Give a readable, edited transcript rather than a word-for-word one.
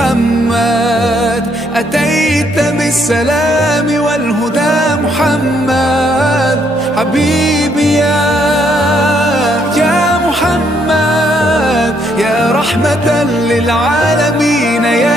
محمد، أتيت بالسلام والهدى محمد. حبيبي يا محمد، يا رحمة للعالمين، يا